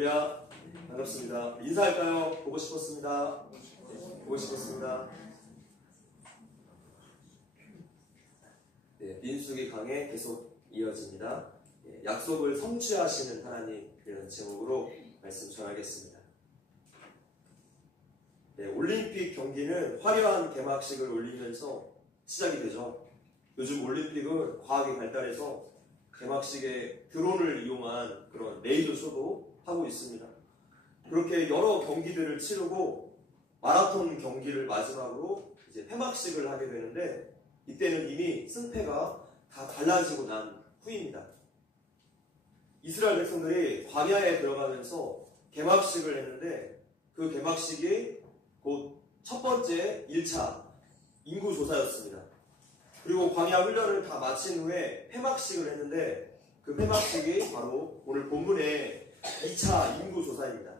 할렐루야. 반갑습니다. 인사할까요? 보고 싶었습니다. 보고 싶었습니다. 네, 민수기 강해 계속 이어집니다. 네, 약속을 성취하시는 하나님이라는 제목으로 말씀 전하겠습니다. 네, 올림픽 경기는 화려한 개막식을 올리면서 시작이 되죠. 요즘 올림픽은 과학이 발달해서 개막식에 드론을 이용한 그런 레이더 쇼도 하고 있습니다. 그렇게 여러 경기들을 치르고 마라톤 경기를 마지막으로 이제 폐막식을 하게 되는데, 이때는 이미 승패가 다 갈라지고 난 후입니다. 이스라엘 백성들이 광야에 들어가면서 개막식을 했는데, 그 개막식이 곧 첫 번째 1차 인구조사였습니다. 그리고 광야 훈련을 다 마친 후에 폐막식을 했는데, 그 폐막식이 바로 오늘 본문의 2차 인구조사입니다.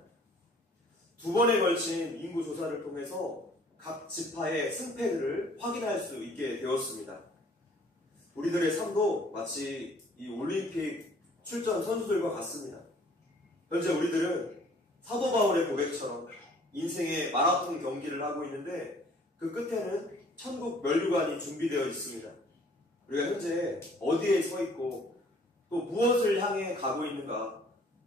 두 번에 걸친 인구조사를 통해서 각 지파의 승패들을 확인할 수 있게 되었습니다. 우리들의 삶도 마치 이 올림픽 출전 선수들과 같습니다. 현재 우리들은 사도 바울의 고백처럼 인생의 마라톤 경기를 하고 있는데, 그 끝에는 천국 면류관이 준비되어 있습니다. 우리가 현재 어디에 서 있고 또 무엇을 향해 가고 있는가,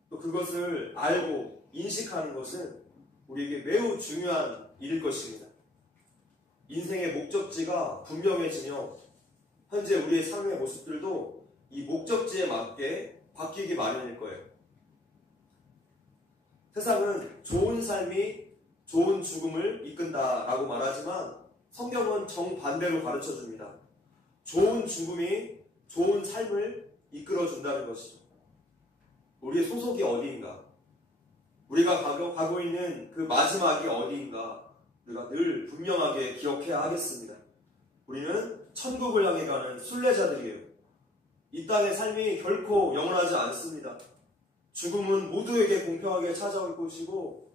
또 그것을 알고 인식하는 것은 우리에게 매우 중요한 일일 것입니다. 인생의 목적지가 분명해지며 현재 우리의 삶의 모습들도 이 목적지에 맞게 바뀌기 마련일 거예요. 세상은 좋은 삶이 좋은 죽음을 이끈다라고 말하지만, 성경은 정반대로 가르쳐줍니다. 좋은 죽음이 좋은 삶을 이끌어준다는 것이죠. 우리의 소속이 어디인가, 우리가 가고 있는 그 마지막이 어디인가, 우리가 늘 분명하게 기억해야 하겠습니다. 우리는 천국을 향해 가는 순례자들이에요. 이 땅의 삶이 결코 영원하지 않습니다. 죽음은 모두에게 공평하게 찾아올 것이고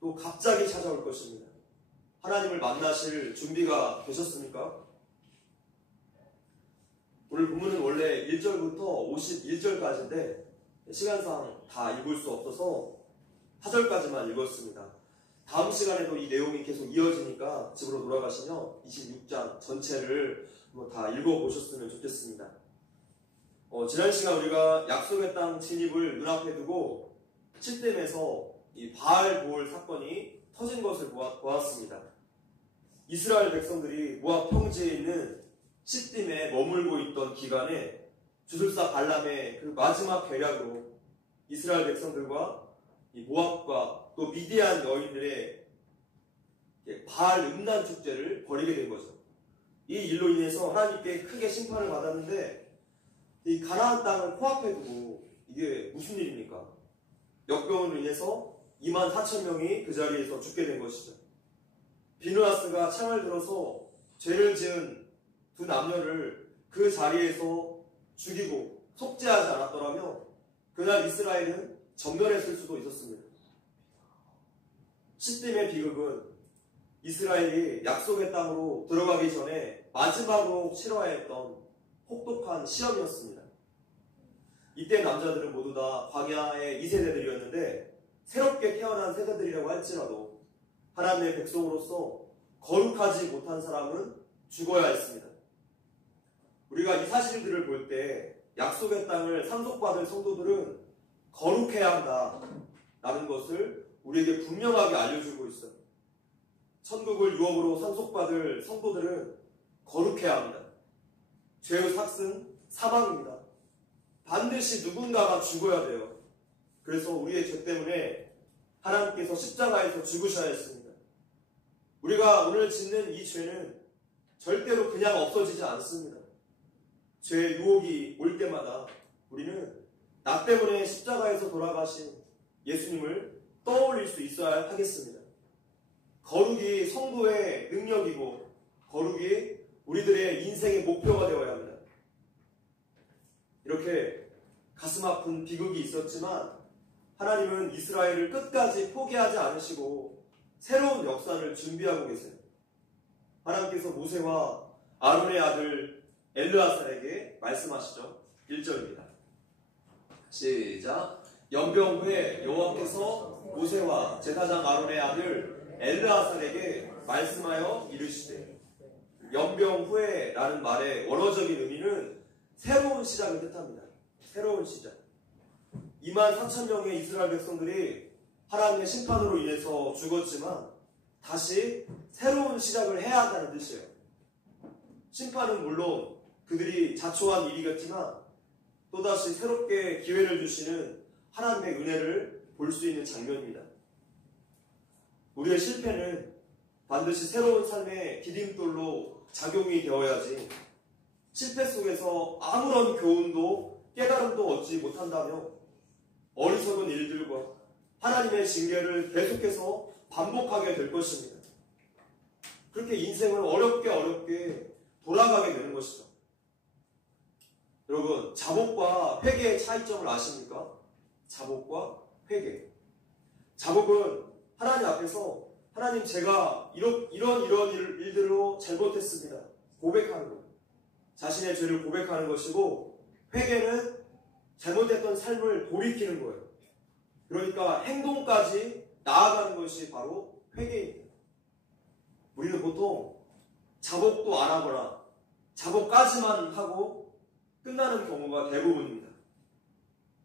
또 갑자기 찾아올 것입니다. 하나님을 만나실 준비가 되셨습니까? 오늘 본문은 원래 1절부터 51절까지인데 시간상 다 읽을 수 없어서 4절까지만 읽었습니다. 다음 시간에도 이 내용이 계속 이어지니까 집으로 돌아가시면 26장 전체를 다 읽어보셨으면 좋겠습니다. 지난 시간 우리가 약속의 땅 진입을 눈앞에 두고 칠댐에서 이 바알보올 사건이 터진 것을 보았습니다. 이스라엘 백성들이 모압 평지에 있는 시딤에 머물고 있던 기간에 주술사 발람의 그 마지막 계략으로 이스라엘 백성들과 이 모압과 또 미디안 여인들의 바알 음란 축제를 벌이게 된 거죠. 이 일로 인해서 하나님께 크게 심판을 받았는데, 이 가나안 땅을 코앞에 두고 이게 무슨 일입니까? 역병으로 인해서 24,000명이 그 자리에서 죽게 된 것이죠. 비느하스가 창을 들어서 죄를 지은 두 남녀를 그 자리에서 죽이고 속죄하지 않았더라면 그날 이스라엘은 전멸했을 수도 있었습니다. 시딤의 비극은 이스라엘이 약속의 땅으로 들어가기 전에 마지막으로 치러야 했던 혹독한 시험이었습니다. 이때 남자들은 모두 다 광야의 2세대들이었는데 새롭게 태어난 세대들이라고 할지라도 하나님의 백성으로서 거룩하지 못한 사람은 죽어야 했습니다. 우리가 이 사실들을 볼 때 약속의 땅을 상속받을 성도들은 거룩해야 한다라는 것을 우리에게 분명하게 알려주고 있어요. 천국을 유업으로 상속받을 성도들은 거룩해야 합니다. 죄의 삭은 사망입니다. 반드시 누군가가 죽어야 돼요. 그래서 우리의 죄 때문에 하나님께서 십자가에서 죽으셔야 했습니다. 우리가 오늘 짓는 이 죄는 절대로 그냥 없어지지 않습니다. 죄의 유혹이 올 때마다 우리는 나 때문에 십자가에서 돌아가신 예수님을 떠올릴 수 있어야 하겠습니다. 거룩이 성도의 능력이고 거룩이 우리들의 인생의 목표가 되어야 합니다. 이렇게 가슴 아픈 비극이 있었지만 하나님은 이스라엘을 끝까지 포기하지 않으시고 새로운 역사를 준비하고 계세요. 하나님께서 모세와 아론의 아들 엘르아살에게 말씀하시죠. 1절입니다. 시작. 연병 후에 여호와께서 모세와 제사장 아론의 아들 엘르아살에게 말씀하여 이르시되, 연병 후에라는 말의 원어적인 의미는 새로운 시작을 뜻합니다. 새로운 시작. 24,000명의 이스라엘 백성들이 하나님의 심판으로 인해서 죽었지만 다시 새로운 시작을 해야 한다는 뜻이에요. 심판은 물론 그들이 자초한 일이겠지만 또다시 새롭게 기회를 주시는 하나님의 은혜를 볼 수 있는 장면입니다. 우리의 실패는 반드시 새로운 삶의 디딤돌로 작용이 되어야지, 실패 속에서 아무런 교훈도 깨달음도 얻지 못한다며 어리석은 일들과 하나님의 징계를 계속해서 반복하게 될 것입니다. 그렇게 인생을 어렵게 돌아가게 되는 것이죠. 여러분, 자복과 회개의 차이점을 아십니까? 자복과 회개. 자복은 하나님 앞에서, 하나님, 제가 이런 일들로 잘못했습니다, 고백하는 것, 자신의 죄를 고백하는 것이고, 회개는 잘못했던 삶을 돌이키는 거예요. 그러니까 행동까지 나아가는 것이 바로 회개입니다. 우리는 보통 자복도 안 하거나 자복까지만 하고 끝나는 경우가 대부분입니다.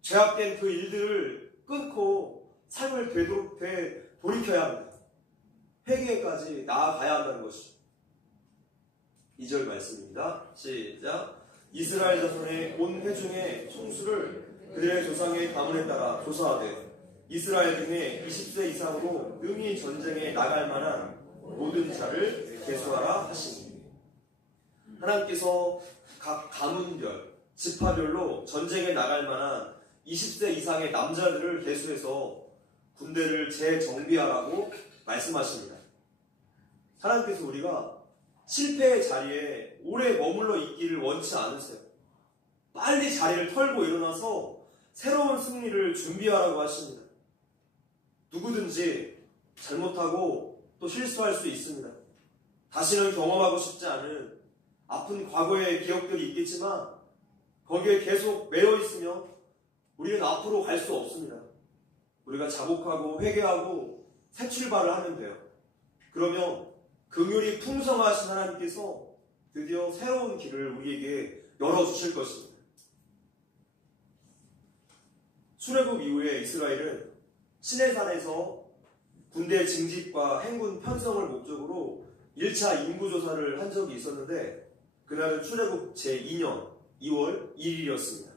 죄악된 그 일들을 끊고 삶을 돌이켜야 합니다. 회개까지 나아가야 한다는 것이죠. 2절 말씀입니다. 시작. 이스라엘 자손의 온 회중의 총수를 그들의 조상의 가문에 따라 조사하되 이스라엘 중에 20세 이상으로 능히 전쟁에 나갈 만한 모든 자를 계수하라 하시니, 하나님께서 각 가문별, 지파별로 전쟁에 나갈 만한 20세 이상의 남자들을 계수해서 군대를 재정비하라고 말씀하십니다. 하나님께서 우리가 실패의 자리에 오래 머물러 있기를 원치 않으세요. 빨리 자리를 털고 일어나서 새로운 승리를 준비하라고 하십니다. 누구든지 잘못하고 또 실수할 수 있습니다. 다시는 경험하고 싶지 않은 아픈 과거의 기억들이 있겠지만 거기에 계속 매여 있으면 우리는 앞으로 갈 수 없습니다. 우리가 자복하고 회개하고 새 출발을 하면 돼요. 그러면 긍휼이 풍성하신 하나님께서 드디어 새로운 길을 우리에게 열어주실 것입니다. 출애굽 이후에 이스라엘은 시내산에서 군대 징집과 행군 편성을 목적으로 1차 인구조사를 한 적이 있었는데, 그날은 출애굽 제2년 2월 1일이었습니다.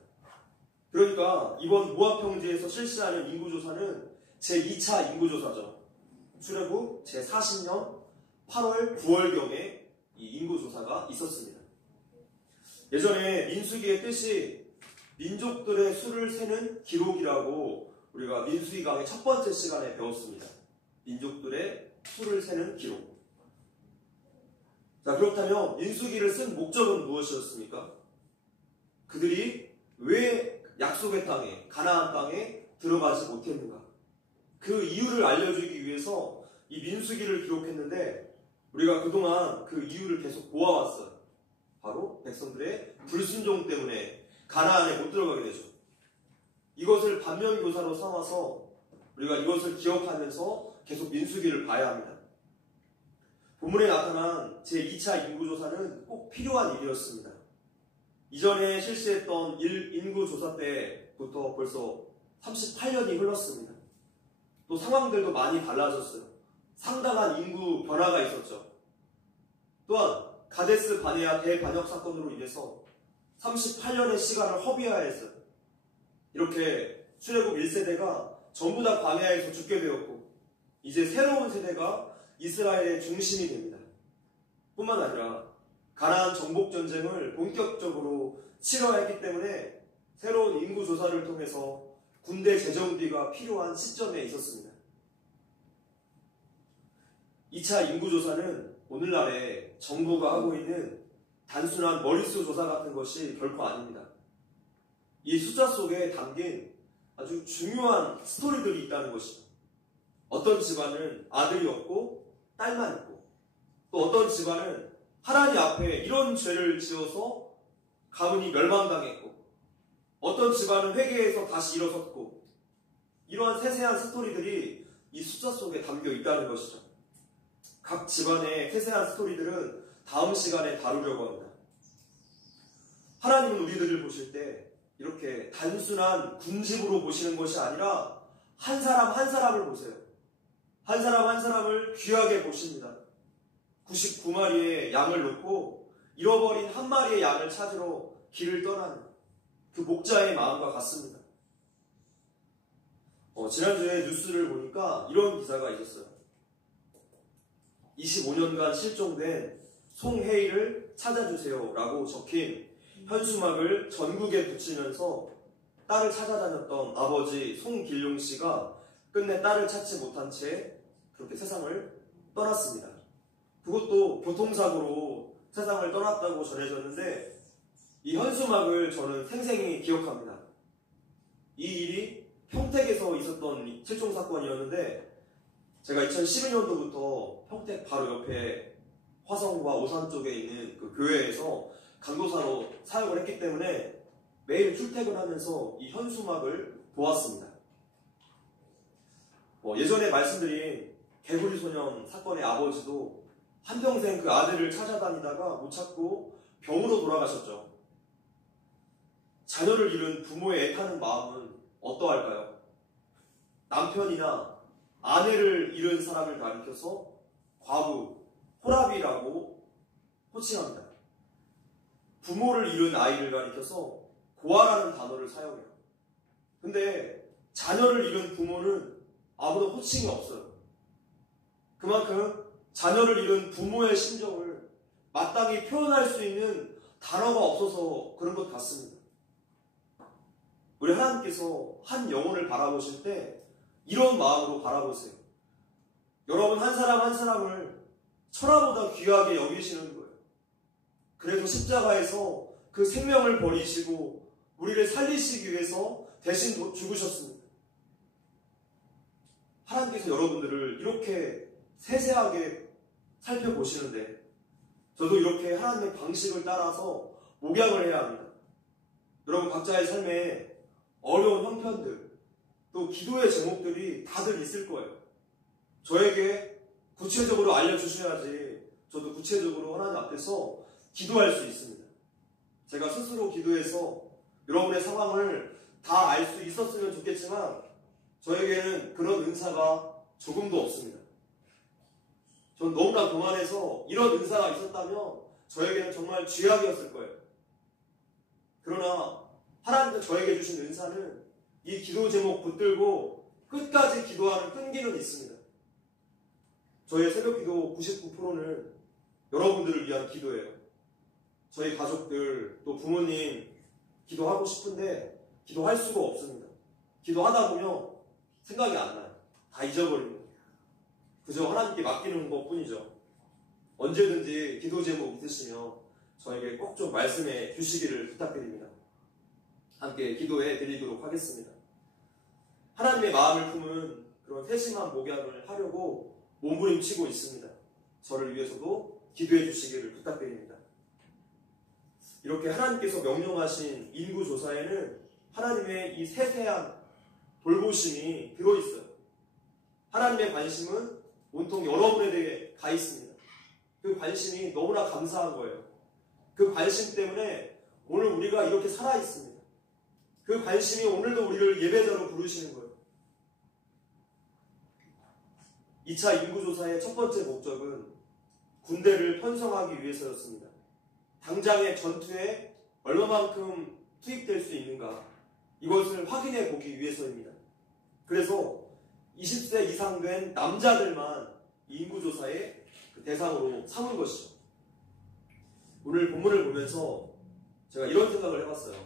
그러니까 이번 모압 평지에서 실시하는 인구조사는 제2차 인구조사죠. 출애굽 제40년 8월 9월경에 이 인구조사가 있었습니다. 예전에 민수기의 뜻이 민족들의 수를 세는 기록이라고 우리가 민수기 강의 첫 번째 시간에 배웠습니다. 민족들의 수를 세는 기록. 자, 그렇다면 민수기를 쓴 목적은 무엇이었습니까? 그들이 왜 약속의 땅에, 가나안 땅에 들어가지 못했는가? 그 이유를 알려주기 위해서 이 민수기를 기록했는데, 우리가 그동안 그 이유를 계속 보아왔어요. 바로 백성들의 불순종 때문에 가나안에 못 들어가게 되죠. 이것을 반면교사로 삼아서 우리가 이것을 기억하면서 계속 민수기를 봐야 합니다. 본문에 나타난 제2차 인구조사는 꼭 필요한 일이었습니다. 이전에 실시했던 인구조사 때부터 벌써 38년이 흘렀습니다. 또 상황들도 많이 달라졌어요. 상당한 인구 변화가 있었죠. 또한 가데스 바네아 대반역 사건으로 인해서 38년의 시간을 허비해야 했어요. 이렇게 출애굽 1세대가 전부 다 광야에서 죽게 되었고, 이제 새로운 세대가 이스라엘의 중심이 됩니다. 뿐만 아니라 가나안 정복 전쟁을 본격적으로 치러야 했기 때문에 새로운 인구조사를 통해서 군대 재정비가 필요한 시점에 있었습니다. 2차 인구조사는 오늘날에 정부가 하고 있는 단순한 머릿수 조사 같은 것이 결코 아닙니다. 이 숫자 속에 담긴 아주 중요한 스토리들이 있다는 것이죠. 어떤 집안은 아들이 없고 딸만 있고, 또 어떤 집안은 하나님 앞에 이런 죄를 지어서 가문이 멸망당했고, 어떤 집안은 회개해서 다시 일어섰고, 이러한 세세한 스토리들이 이 숫자 속에 담겨 있다는 것이죠. 각 집안의 세세한 스토리들은 다음 시간에 다루려고 합니다. 하나님은 우리들을 보실 때 이렇게 단순한 군집으로 보시는 것이 아니라 한 사람 한 사람을 보세요. 한 사람 한 사람을 귀하게 보십니다. 99마리의 양을 놓고 잃어버린 한 마리의 양을 찾으러 길을 떠나는 그 목자의 마음과 같습니다. 지난주에 뉴스를 보니까 이런 기사가 있었어요. 25년간 실종된 송혜일을 찾아주세요 라고 적힌 현수막을 전국에 붙이면서 딸을 찾아다녔던 아버지 송길용 씨가 끝내 딸을 찾지 못한 채 그렇게 세상을 떠났습니다. 그것도 교통사고로 세상을 떠났다고 전해졌는데 이 현수막을 저는 생생히 기억합니다. 이 일이 평택에서 있었던 실종 사건이었는데 제가 2012년도부터 평택 바로 옆에 화성과 오산 쪽에 있는 그 교회에서 강도사로 사역을 했기 때문에 매일 출퇴근하면서 이 현수막을 보았습니다. 예전에 말씀드린 개구리 소년 사건의 아버지도 한평생 그 아들을 찾아다니다가 못 찾고 병으로 돌아가셨죠. 자녀를 잃은 부모의 애타는 마음은 어떠할까요? 남편이나 아내를 잃은 사람을 가리켜서 과부, 호랍이라고 호칭합니다. 부모를 잃은 아이를 가리켜서 고아라는 단어를 사용해요. 근데 자녀를 잃은 부모는 아무런 호칭이 없어요. 그만큼 자녀를 잃은 부모의 심정을 마땅히 표현할 수 있는 단어가 없어서 그런 것 같습니다. 우리 하나님께서 한 영혼을 바라보실 때 이런 마음으로 바라보세요. 여러분 한 사람 한 사람을 천하보다 귀하게 여기시는 거예요. 그래서 십자가에서 그 생명을 버리시고 우리를 살리시기 위해서 대신 죽으셨습니다. 하나님께서 여러분들을 이렇게 세세하게 살펴보시는데 저도 이렇게 하나님의 방식을 따라서 목양을 해야 합니다. 여러분 각자의 삶에 어려운 형편들 또 기도의 제목들이 다들 있을 거예요. 저에게 구체적으로 알려주셔야지 저도 구체적으로 하나님 앞에서 기도할 수 있습니다. 제가 스스로 기도해서 여러분의 상황을 다 알 수 있었으면 좋겠지만 저에게는 그런 은사가 조금도 없습니다. 전 너무나 교만해서 이런 은사가 있었다면 저에게는 정말 쥐약이었을 거예요. 그러나 하나님께서 저에게 주신 은사는 이 기도 제목 붙들고 끝까지 기도하는 끈기는 있습니다. 저의 새벽 기도 99%는 여러분들을 위한 기도예요. 저희 가족들 또 부모님 기도하고 싶은데 기도할 수가 없습니다. 기도하다 보면 생각이 안 나요. 다 잊어버립니다. 그저 하나님께 맡기는 것 뿐이죠. 언제든지 기도 제목 있으시면 저에게 꼭 좀 말씀해 주시기를 부탁드립니다. 함께 기도해 드리도록 하겠습니다. 하나님의 마음을 품은 그런 세심한 목양을 하려고 몸부림치고 있습니다. 저를 위해서도 기도해 주시기를 부탁드립니다. 이렇게 하나님께서 명령하신 인구조사에는 하나님의 이 세세한 돌보심이 들어있어요. 하나님의 관심은 온통 여러분에 대해 가 있습니다. 그 관심이 너무나 감사한 거예요. 그 관심 때문에 오늘 우리가 이렇게 살아있습니다. 그 관심이 오늘도 우리를 예배자로 부르시는 거예요. 2차 인구조사의 첫 번째 목적은 군대를 편성하기 위해서였습니다. 당장의 전투에 얼마만큼 투입될 수 있는가 이것을 확인해 보기 위해서입니다. 그래서 20세 이상 된 남자들만 인구조사의 대상으로 삼은 것이죠. 오늘 본문을 보면서 제가 이런 생각을 해봤어요.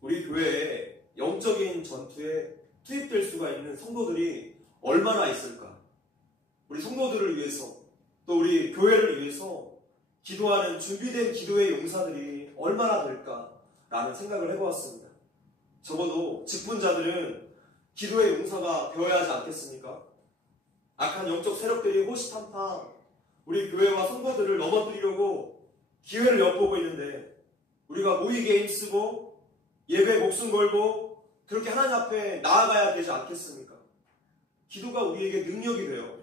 우리 교회에 영적인 전투에 투입될 수가 있는 성도들이 얼마나 있을까? 우리 성도들을 위해서 또 우리 교회를 위해서 기도하는 준비된 기도의 용사들이 얼마나 될까라는 생각을 해보았습니다. 적어도 직분자들은 기도의 용사가 되어야 하지 않겠습니까? 악한 영적 세력들이 호시탐탐 우리 교회와 성도들을 넘어뜨리려고 기회를 엿보고 있는데 우리가 모이게 힘쓰고 예배 목숨 걸고 그렇게 하나님 앞에 나아가야 되지 않겠습니까? 기도가 우리에게 능력이 돼요.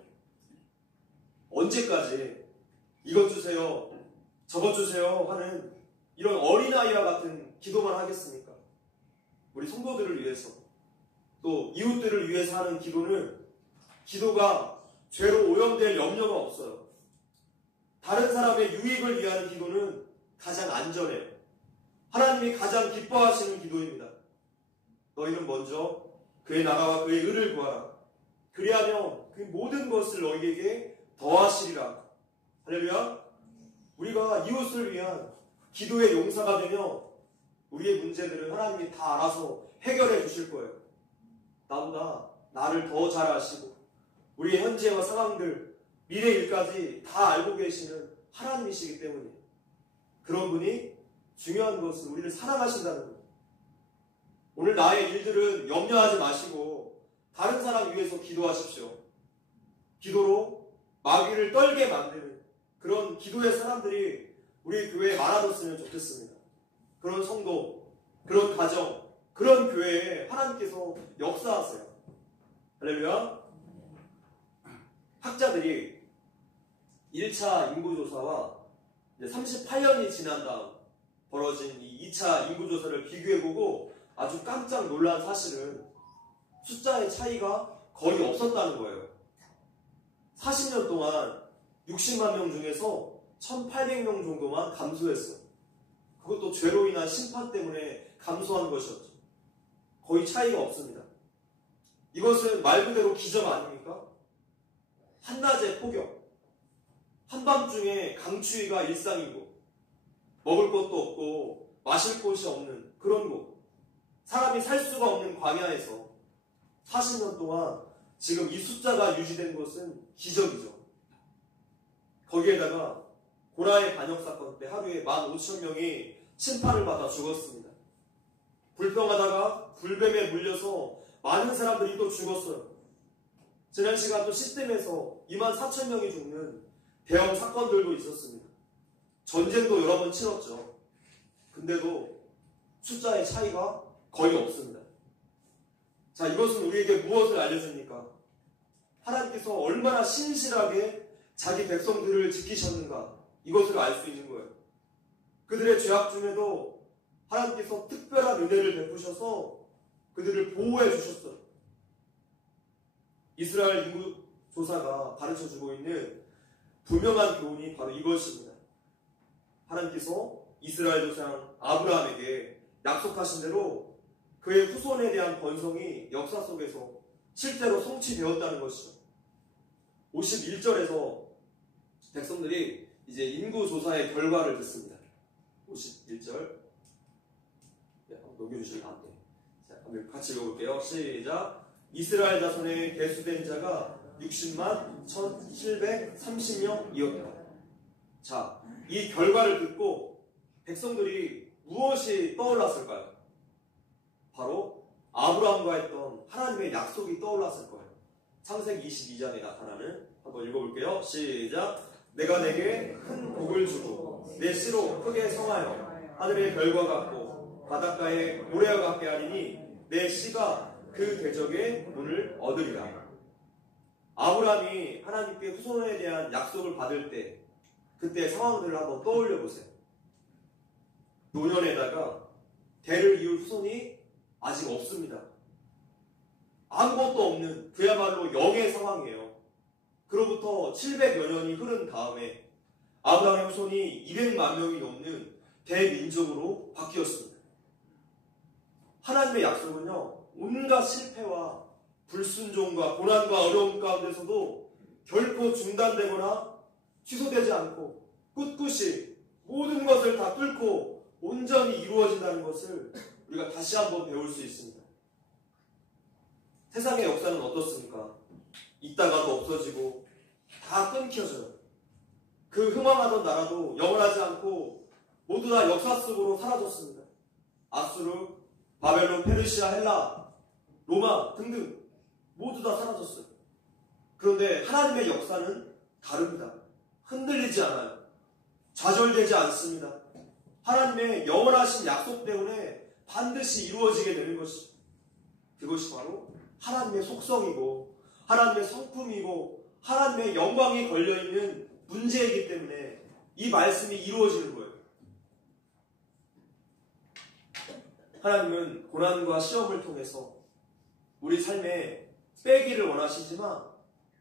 언제까지 이것 주세요, 저것 주세요 하는 이런 어린아이와 같은 기도만 하겠습니까? 우리 성도들을 위해서, 또 이웃들을 위해서 하는 기도가 죄로 오염될 염려가 없어요. 다른 사람의 유익을 위한 기도는 가장 안전해요. 하나님이 가장 기뻐하시는 기도입니다. 너희는 먼저 그의 나라와 그의 의를 구하라. 그리하면 그 모든 것을 너희에게 더하시리라. 할렐루야. 우리가 이웃을 위한 기도의 용사가 되며 우리의 문제들은 하나님이 다 알아서 해결해 주실 거예요. 나보다 나를 더 잘 아시고 우리의 현재와 상황들, 미래 일까지 다 알고 계시는 하나님이시기 때문이에요. 그런 분이 중요한 것은 우리를 사랑하신다는 거예요. 오늘 나의 일들은 염려하지 마시고 다른 사람 위해서 기도하십시오. 기도로 마귀를 떨게 만드는 그런 기도의 사람들이 우리 교회에 많아졌으면 좋겠습니다. 그런 성도, 그런 가정, 그런 교회에 하나님께서 역사하세요. 할렐루야. 학자들이 1차 인구조사와 38년이 지난 다음 벌어진 이 2차 인구조사를 비교해보고 아주 깜짝 놀란 사실은 숫자의 차이가 거의 없었다는 거예요. 40년 동안 60만 명 중에서 1,800명 정도만 감소했어요. 그것도 죄로 인한 심판 때문에 감소한 것이었죠. 거의 차이가 없습니다. 이것은 말 그대로 기적 아닙니까? 한낮의 폭염, 한밤중에 강추위가 일상이고 먹을 것도 없고 마실 곳이 없는 그런 곳, 사람이 살 수가 없는 광야에서 40년 동안 지금 이 숫자가 유지된 것은 기적이죠. 거기에다가 고라의 반역 사건 때 하루에 15,000명이 심판을 받아 죽었습니다. 불평하다가 불뱀에 물려서 많은 사람들이 또 죽었어요. 지난 시간 또 시스템에서 24,000명이 죽는 대형 사건들도 있었습니다. 전쟁도 여러 번 치렀죠. 근데도 숫자의 차이가 거의 없습니다. 자, 이것은 우리에게 무엇을 알려줍니까? 하나님께서 얼마나 신실하게 자기 백성들을 지키셨는가, 이것을 알 수 있는 거예요. 그들의 죄악 중에도 하나님께서 특별한 은혜를 베푸셔서 그들을 보호해 주셨어요. 이스라엘 인구조사가 가르쳐주고 있는 분명한 교훈이 바로 이것입니다. 하나님께서 이스라엘 조상 아브라함에게 약속하신 대로 그의 후손에 대한 번성이 역사 속에서 실제로 성취되었다는 것이죠. 51절에서 백성들이 이제 인구조사의 결과를 듣습니다. 51절. 네, 한번 녹여주시면 안 돼요. 자, 한번 같이 읽어볼게요. 시작. 이스라엘 자손의 계수된 자가 60만 1,730명이었다. 자, 이 결과를 듣고 백성들이 무엇이 떠올랐을까요? 바로 아브라함과 했던 하나님의 약속이 떠올랐을 거예요. 창세기 22장에 나타나는, 한번 읽어볼게요. 시작. 내가 내게 큰 복을 주고 내 씨로 크게 성하여 하늘의 별과 같고 바닷가의 모래와 같게 하리니 내 씨가 그 대적의 문을 얻으리라. 아브라함이 하나님께 후손에 대한 약속을 받을 때 그때 상황들을 한번 떠올려 보세요. 노년에다가 대를 이을 후손이 아직 없습니다. 아무것도 없는 그야말로 영의 상황이에요. 그로부터 700여 년이 흐른 다음에 아브라함의 후손이 200만 명이 넘는 대민족으로 바뀌었습니다. 하나님의 약속은요, 온갖 실패와 불순종과 고난과 어려움 가운데서도 결코 중단되거나 취소되지 않고 꿋꿋이 모든 것을 다 뚫고 온전히 이루어진다는 것을 우리가 다시 한번 배울 수 있습니다. 세상의 역사는 어떻습니까? 있다가도 없어지고 다 끊겨져요. 그 흥망하던 나라도 영원하지 않고 모두 다 역사 속으로 사라졌습니다. 아수르, 바벨론, 페르시아, 헬라, 로마 등등 모두 다 사라졌어요. 그런데 하나님의 역사는 다릅니다. 흔들리지 않아요. 좌절되지 않습니다. 하나님의 영원하신 약속 때문에 반드시 이루어지게 되는 것이죠. 그것이 바로 하나님의 속성이고 하나님의 성품이고 하나님의 영광이 걸려있는 문제이기 때문에 이 말씀이 이루어지는 거예요. 하나님은 고난과 시험을 통해서 우리 삶에 빼기를 원하시지만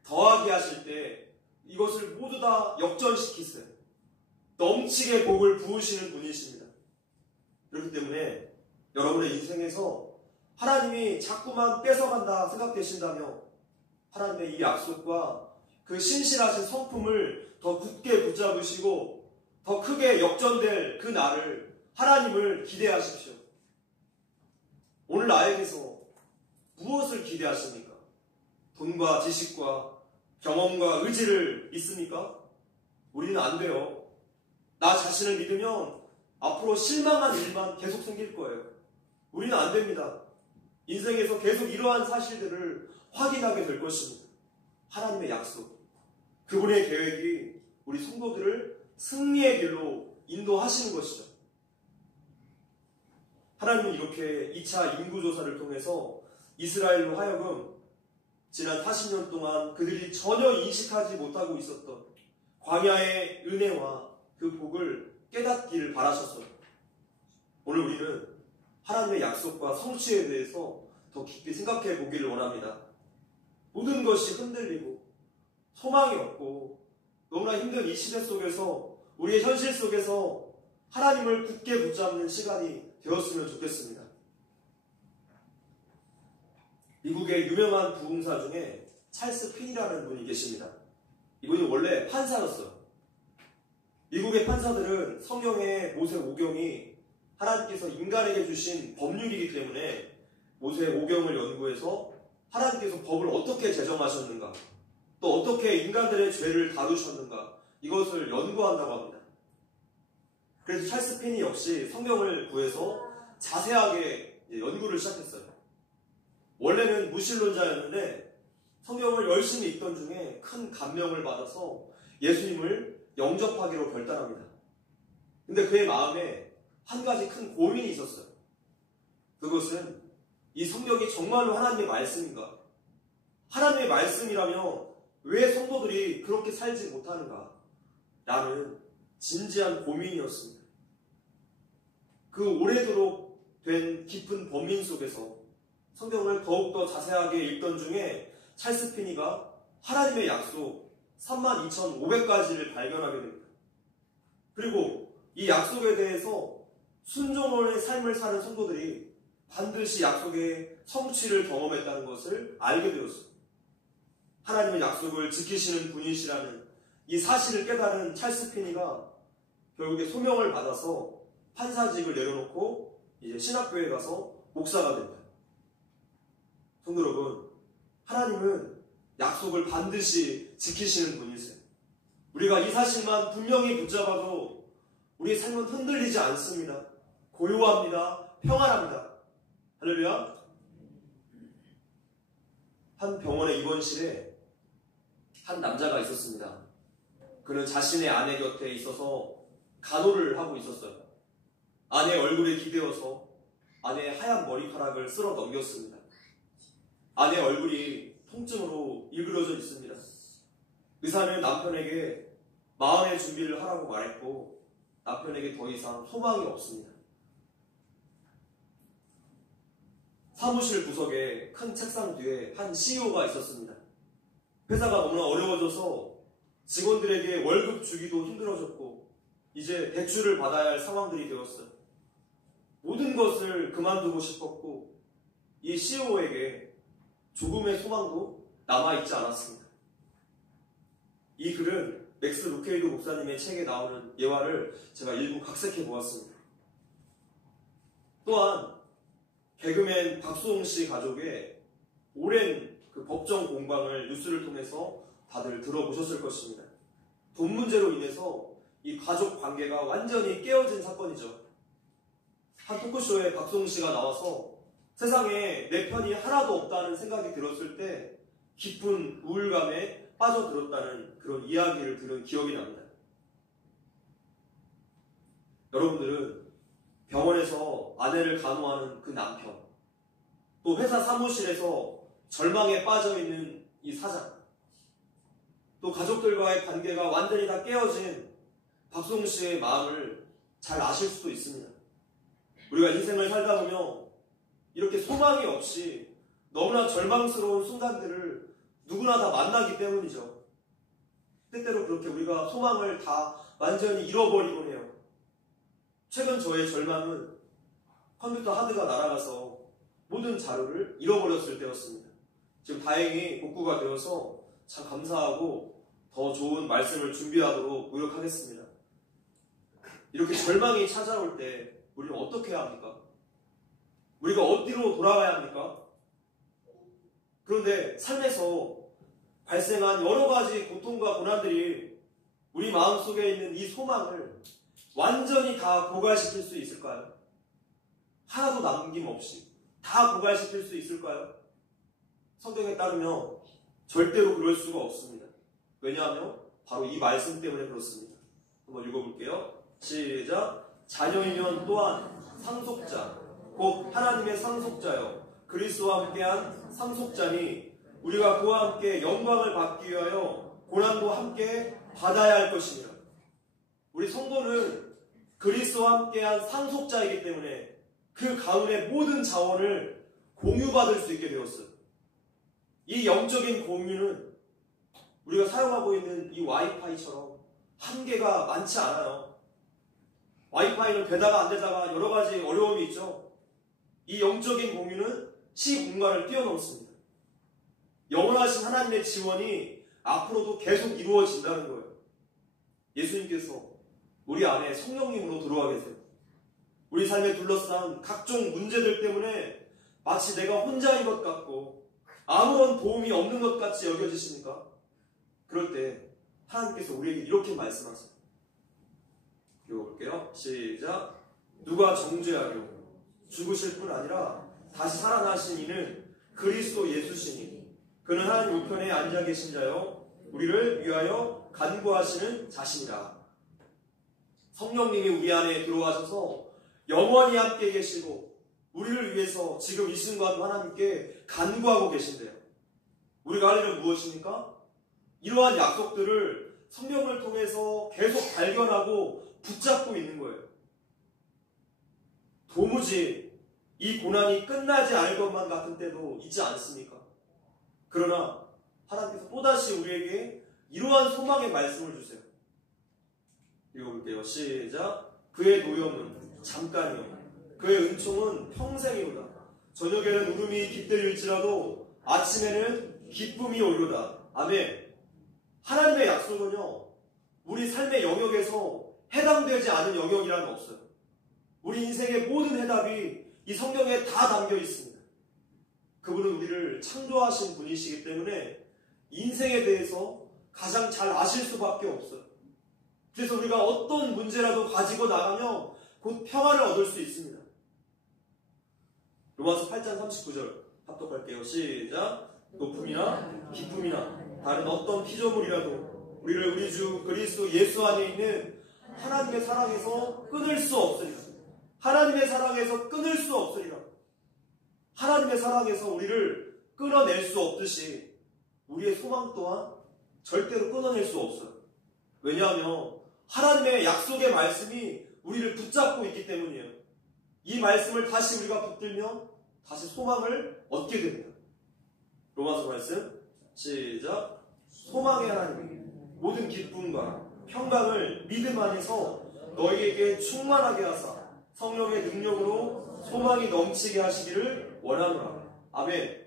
더하게 하실 때 이것을 모두 다 역전시키세요. 넘치게 복을 부으시는 분이십니다. 그렇기 때문에 여러분의 인생에서 하나님이 자꾸만 뺏어간다 생각되신다며 하나님의 이 약속과 그 신실하신 성품을 더 굳게 붙잡으시고 더 크게 역전될 그 날을 하나님을 기대하십시오. 오늘 나에게서 무엇을 기대하십니까? 돈과 지식과 경험과 의지를 믿습니까? 우리는 안 돼요. 나 자신을 믿으면 앞으로 실망한 일만 계속 생길 거예요. 우리는 안 됩니다. 인생에서 계속 이러한 사실들을 확인하게 될 것입니다. 하나님의 약속, 그분의 계획이 우리 성도들을 승리의 길로 인도하시는 것이죠. 하나님은 이렇게 2차 인구조사를 통해서 이스라엘로 하여금 지난 40년 동안 그들이 전혀 인식하지 못하고 있었던 광야의 은혜와 그 복을 깨닫기를 바라셨어요. 오늘 우리는 하나님의 약속과 성취에 대해서 더 깊이 생각해 보기를 원합니다. 모든 것이 흔들리고 소망이 없고 너무나 힘든 이 시대 속에서 우리의 현실 속에서 하나님을 굳게 붙잡는 시간이 되었으면 좋겠습니다. 미국의 유명한 부흥사 중에 찰스 핀이라는 분이 계십니다. 이분이 원래 판사였어요. 미국의 판사들은 성경의 모세 오경이 하나님께서 인간에게 주신 법률이기 때문에 모세 오경을 연구해서 하나님께서 법을 어떻게 제정하셨는가, 또 어떻게 인간들의 죄를 다루셨는가, 이것을 연구한다고 합니다. 그래서 찰스 핀이 역시 성경을 구해서 자세하게 연구를 시작했어요. 원래는 무신론자였는데 성경을 열심히 읽던 중에 큰 감명을 받아서 예수님을 영접하기로 결단합니다. 근데 그의 마음에 한 가지 큰 고민이 있었어요. 그것은 이 성경이 정말로 하나님의 말씀인가? 하나님의 말씀이라면 왜 성도들이 그렇게 살지 못하는가? 라는 진지한 고민이었습니다. 그 오래도록 된 깊은 범민 속에서 성경을 더욱더 자세하게 읽던 중에 찰스 피니가 하나님의 약속 32,500가지를 발견하게 됩니다. 그리고 이 약속에 대해서 순종의 삶을 사는 성도들이 반드시 약속의 성취를 경험했다는 것을 알게 되었습니다. 하나님의 약속을 지키시는 분이시라는 이 사실을 깨달은 찰스 피니가 결국에 소명을 받아서 판사직을 내려놓고 이제 신학교에 가서 목사가 됩니다. 성도 여러분, 하나님은 약속을 반드시 지키시는 분이세요. 우리가 이 사실만 분명히 붙잡아도 우리의 삶은 흔들리지 않습니다. 고요합니다. 평안합니다. 할렐루야. 한 병원의 입원실에 한 남자가 있었습니다. 그는 자신의 아내 곁에 있어서 간호를 하고 있었어요. 아내의 얼굴에 기대어서 아내의 하얀 머리카락을 쓸어 넘겼습니다. 아내의 얼굴이 통증으로 일그러져 있습니다. 의사는 남편에게 마흔의 준비를 하라고 말했고 남편에게 더 이상 소망이 없습니다. 사무실 구석에 큰 책상 뒤에 한 CEO가 있었습니다. 회사가 너무나 어려워져서 직원들에게 월급 주기도 힘들어졌고 이제 대출을 받아야 할 상황들이 되었어요. 모든 것을 그만두고 싶었고 이 CEO에게 조금의 소망도 남아있지 않았습니다. 이 글은 맥스 루케이도 목사님의 책에 나오는 예화를 제가 일부 각색해 보았습니다. 또한 개그맨 박수홍 씨 가족의 오랜 그 법정 공방을 뉴스를 통해서 다들 들어보셨을 것입니다. 돈 문제로 인해서 이 가족 관계가 완전히 깨어진 사건이죠. 한 토크쇼에 박수홍 씨가 나와서 세상에 내 편이 하나도 없다는 생각이 들었을 때 깊은 우울감에 빠져들었다는 그런 이야기를 들은 기억이 납니다. 여러분들은 병원에서 아내를 간호하는 그 남편, 또 회사 사무실에서 절망에 빠져있는 이 사장, 또 가족들과의 관계가 완전히 다 깨어진 박송 씨의 마음을 잘 아실 수도 있습니다. 우리가 인생을 살다 보면 이렇게 소망이 없이 너무나 절망스러운 순간들을 누구나 다 만나기 때문이죠. 때때로 그렇게 우리가 소망을 다 완전히 잃어버리곤 해요. 최근 저의 절망은 컴퓨터 하드가 날아가서 모든 자료를 잃어버렸을 때였습니다. 지금 다행히 복구가 되어서 참 감사하고 더 좋은 말씀을 준비하도록 노력하겠습니다. 이렇게 절망이 찾아올 때 우리는 어떻게 해야 합니까? 우리가 어디로 돌아가야 합니까? 그런데 삶에서 발생한 여러 가지 고통과 고난들이 우리 마음속에 있는 이 소망을 완전히 다 고갈시킬 수 있을까요? 하나도 남김없이 다 고갈시킬 수 있을까요? 성경에 따르면 절대로 그럴 수가 없습니다. 왜냐하면 바로 이 말씀 때문에 그렇습니다. 한번 읽어볼게요. 시작. 자녀이면 또한 상속자, 곧 하나님의 상속자여 그리스도와 함께한 상속자니 우리가 그와 함께 영광을 받기 위하여 고난도 함께 받아야 할 것이니라. 우리 성도는 그리스도와 함께한 상속자이기 때문에 그 가운데 모든 자원을 공유받을 수 있게 되었어요. 이 영적인 공유는 우리가 사용하고 있는 이 와이파이처럼 한계가 많지 않아요. 와이파이는 되다가 안 되다가 여러 가지 어려움이 있죠. 이 영적인 공유는 시공간을 뛰어넘습니다. 영원하신 하나님의 지원이 앞으로도 계속 이루어진다는 거예요. 예수님께서 우리 안에 성령님으로 들어와 계세요. 우리 삶에 둘러싼 각종 문제들 때문에 마치 내가 혼자인 것 같고 아무런 도움이 없는 것 같이 여겨지십니까? 그럴 때 하나님께서 우리에게 이렇게 말씀하세요. 읽어볼게요. 시작. 누가 정죄하려 죽으실 뿐 아니라 다시 살아나신 이는 그리스도 예수시니 그는 하나님 우편에 앉아 계신 자요 우리를 위하여 간구하시는 자신이라. 성령님이 우리 안에 들어와셔서 영원히 함께 계시고 우리를 위해서 지금 이 순간도 하나님께 간구하고 계신대요. 우리가 할 일은 무엇입니까? 이러한 약속들을 성경을 통해서 계속 발견하고 붙잡고 있는 거예요. 도무지 이 고난이 끝나지 않을 것만 같은 때도 있지 않습니까? 그러나 하나님께서 또다시 우리에게 이러한 소망의 말씀을 주세요. 읽어볼게요. 시작. 그의 노염은 잠깐이요 그의 은총은 평생이로다. 저녁에는 울음이 깃들일지라도 아침에는 기쁨이 오리로다. 아멘. 하나님의 약속은요 우리 삶의 영역에서 해당되지 않은 영역이란 없어요. 우리 인생의 모든 해답이 이 성경에 다 담겨 있습니다. 그분은 우리를 창조하신 분이시기 때문에 인생에 대해서 가장 잘 아실 수밖에 없어요. 그래서 우리가 어떤 문제라도 가지고 나가면 곧 평화를 얻을 수 있습니다. 로마서 8장 39절 합독할게요. 시작. 높음이나 기쁨이나 다른 어떤 피조물이라도 우리를 우리 주 그리스도 예수 안에 있는 하나님의 사랑에서 끊을 수 없으리라. 하나님의 사랑에서 끊을 수 없으리라. 하나님의 사랑에서 우리를 끊어낼 수 없듯이 우리의 소망 또한 절대로 끊어낼 수 없어요. 왜냐하면 하나님의 약속의 말씀이 우리를 붙잡고 있기 때문이에요. 이 말씀을 다시 우리가 붙들면 다시 소망을 얻게 됩니다. 로마서 말씀 시작. 소망의 하나님 모든 기쁨과 평강을 믿음 안에서 너희에게 충만하게 하사 성령의 능력으로 소망이 넘치게 하시기를 원하노라. 아멘.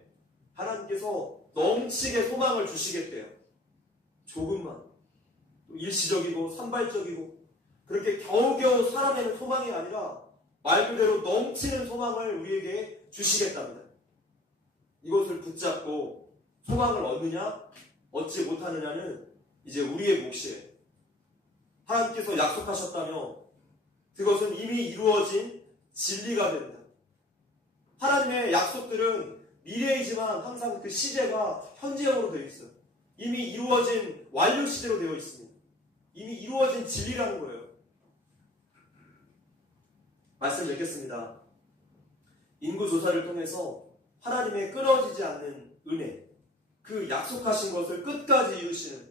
하나님께서 넘치게 소망을 주시겠대요. 조금만 일시적이고 산발적이고 그렇게 겨우겨우 살아내는 소망이 아니라 말 그대로 넘치는 소망을 우리에게 주시겠답니다. 이것을 붙잡고 소망을 얻느냐 얻지 못하느냐는 이제 우리의 몫이에요. 하나님께서 약속하셨다면 그것은 이미 이루어진 진리가 됩니다. 하나님의 약속들은 미래이지만 항상 그 시제가 현재형으로 되어 있어요. 이미 이루어진 완료 시제로 되어 있습니다. 이미 이루어진 진리라는 거예요. 말씀 읽겠습니다. 인구조사를 통해서 하나님의 끊어지지 않는 은혜, 그 약속하신 것을 끝까지 이루시는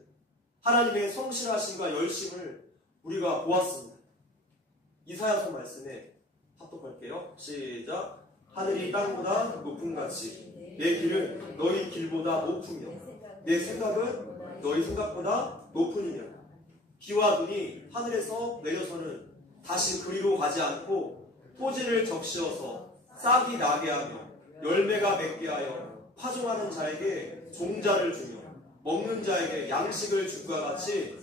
하나님의 성실하심과 열심을 우리가 보았습니다. 이사야서 말씀에 합독할게요. 시작. 하늘이 땅보다 높음같이 내 길은 너희 길보다 높으며 내 생각은 너희 생각보다 높으니라. 비와 눈이 하늘에서 내려서는 다시 그리로 가지 않고 토지를 적시어서 싹이 나게 하며 열매가 맺게 하여 파종하는 자에게 종자를 주며 먹는 자에게 양식을 준과 같이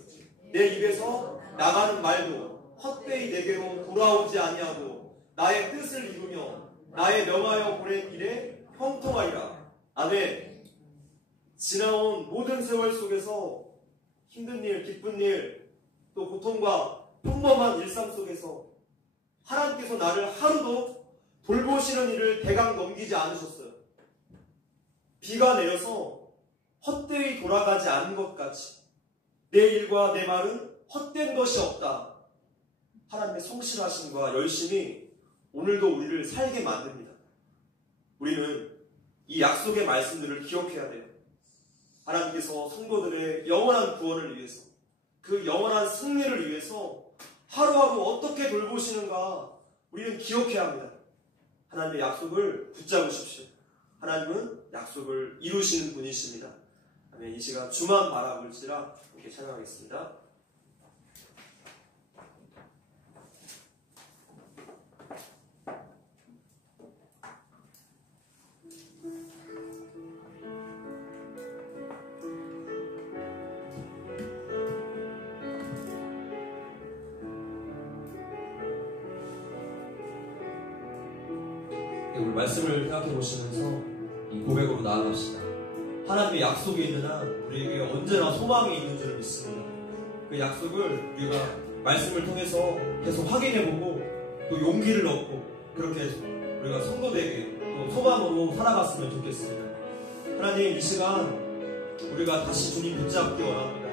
내 입에서 나가는 말도 헛되이 내게로 돌아오지 아니하고 나의 뜻을 이루며 나의 명하여 보낸 일에 형통하리라. 아멘. 지나온 모든 세월 속에서 힘든 일, 기쁜 일, 또 고통과 평범한 일상 속에서 하나님께서 나를 하루도 돌보시는 일을 대강 넘기지 않으셨어요. 비가 내려서 헛되이 돌아가지 않은 것 같이 내 일과 내 말은 헛된 것이 없다. 하나님의 성실하심과 열심이 오늘도 우리를 살게 만듭니다. 우리는 이 약속의 말씀들을 기억해야 돼요. 하나님께서 성도들의 영원한 구원을 위해서, 그 영원한 승리를 위해서 하루하루 어떻게 돌보시는가 우리는 기억해야 합니다. 하나님의 약속을 붙잡으십시오. 하나님은 약속을 이루시는 분이십니다. 아멘. 이 시간 주만 바라볼지라 이렇게 찬양하겠습니다. 우리 말씀을 생각해 보시면서 이 고백으로 나아갑시다. 하나님의 약속이 있는 한 우리에게 언제나 소망이 있는 줄을 믿습니다. 그 약속을 우리가 말씀을 통해서 계속 확인해보고 또 용기를 얻고 그렇게 우리가 성도들에게 또 소망으로 살아갔으면 좋겠습니다. 하나님, 이 시간 우리가 다시 주님 붙잡기 원합니다.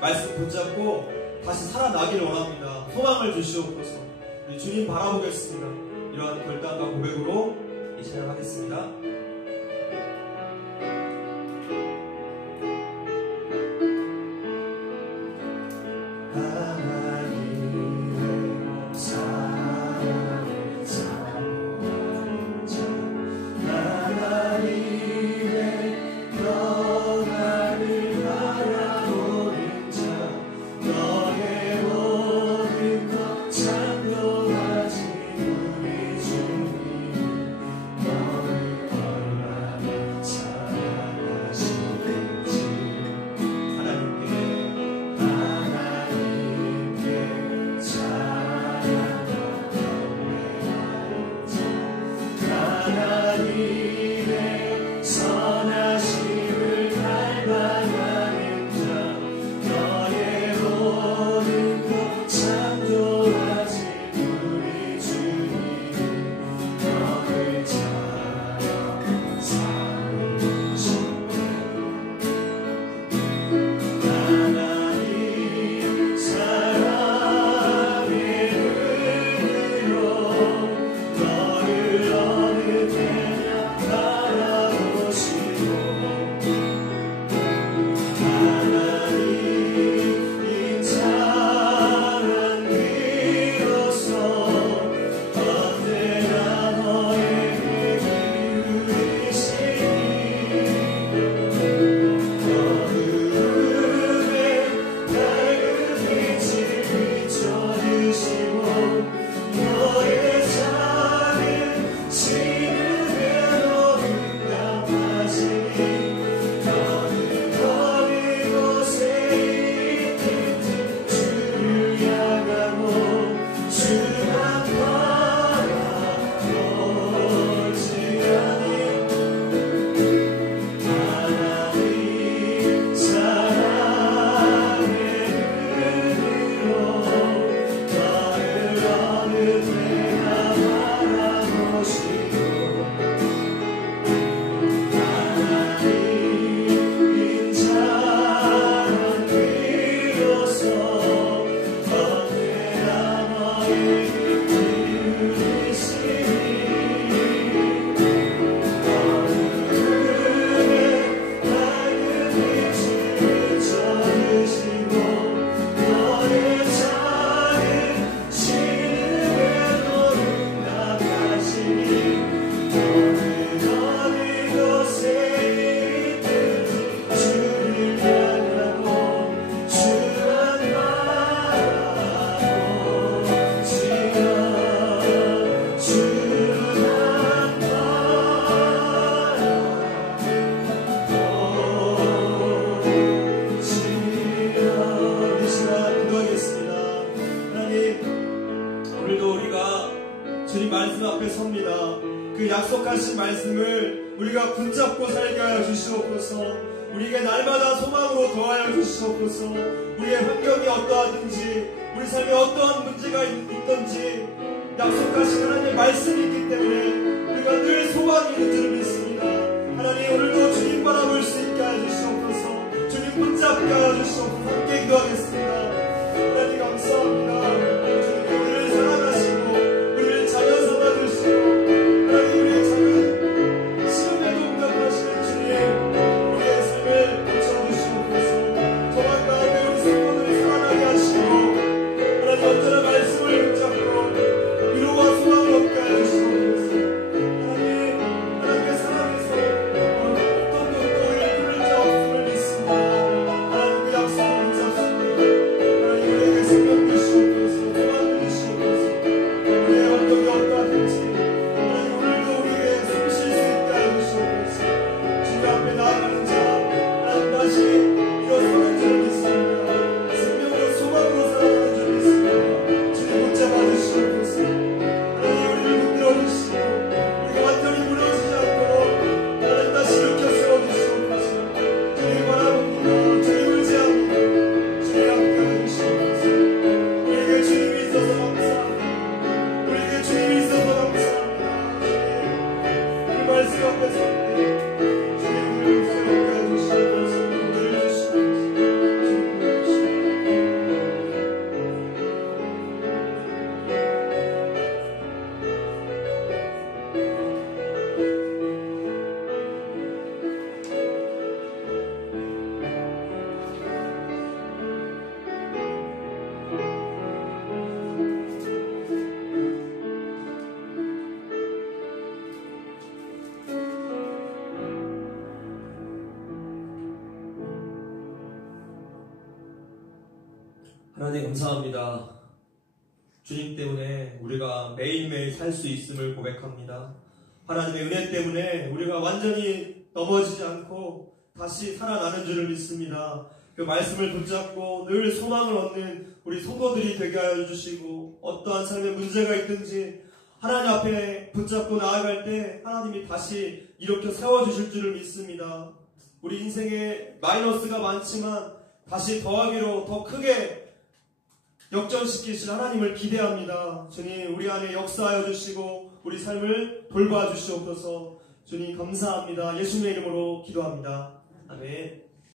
말씀 붙잡고 다시 살아나기를 원합니다. 소망을 주시옵소서. 우리 주님 바라보겠습니다. 이러한 결단과 고백으로 이 찬양하겠습니다. 너 약속하신 말씀을 우리가 붙잡고 살게 하여 주시옵소서. 우리에게 날마다 소망으로 더하여 주시옵소서. 우리의 환경이 어떠하든지 우리 삶에 어떠한 문제가 있든지 약속하신 하나님의 말씀이 있기 때문에 우리가 늘 소망이 있는 줄 믿습니다. 하나님, 오늘도 주님 바라볼 수 있게 하여 주시옵소서. 주님 붙잡게 하여 주시옵소서. 함께 기도하겠습니다. 하나님 감사합니다. 주님께 우리를 사랑하시고 우리를 자녀 삼아주시고 하나님, 우리의 작은 시험에도 응답하시는 주님, 우리의 삶을 고쳐주시옵소서. 소망 가운데 우리 성도들을 살아나게 하시고 하나님, 언제나 말씀을 붙잡고 위로와 소망을 얻게 하여 주시옵소서. 하나님, 하나님의 사랑에서 어떤 것도 우리를 끊을 자 없음을 믿습니다. 하나님, 그 약속을 붙잡습니다. 하나님, 우리에게 생명 주시옵소서. 소망을 주시옵소서. 우리의 환경이 어떠하든지 하나님, 오늘도 우리에게 숨 쉴 수 있게 하여 주시옵소서. 주님 앞에 나아가는 자 하나님, 다시 일어서는 줄 믿습니다. 생명으로 소망으로 살아가는 줄 믿습니다. 주님 붙잡아 주시옵소서. 하나님, 우리를 붙들어 주시고 우리가 완전히 무너지지 않도록 하나님 다시 일으켜 세워주시옵소서. 주님 바라봅니다. 주님 의지합니다. 주님 함께하여 주시옵소서. 우리에게 주님이 있어서 감사합니다. 우리에게 주님이 있어서 감사합니다. 주님, 이 말씀 앞에 설 때 주님 우리를 새롭게 해주시옵소서. 우리를 주시옵소서. 주님 주시옵소서. 하나님 감사합니다. 주님 때문에 우리가 매일매일 살 수 있음을 고백합니다. 하나님의 은혜 때문에 우리가 완전히 넘어지지 않고 다시 살아나는 줄을 믿습니다. 그 말씀을 붙잡고 늘 소망을 얻는 우리 성도들이 되게 하여 주시고, 어떠한 삶에 문제가 있든지 하나님 앞에 붙잡고 나아갈 때 하나님이 다시 일으켜 세워주실 줄을 믿습니다. 우리 인생에 마이너스가 많지만 다시 더하기로 더 크게 역전시키실 하나님을 기대합니다. 주님, 우리 안에 역사하여 주시고 우리 삶을 돌봐 주시옵소서. 주님 감사합니다. 예수님의 이름으로 기도합니다. 아멘.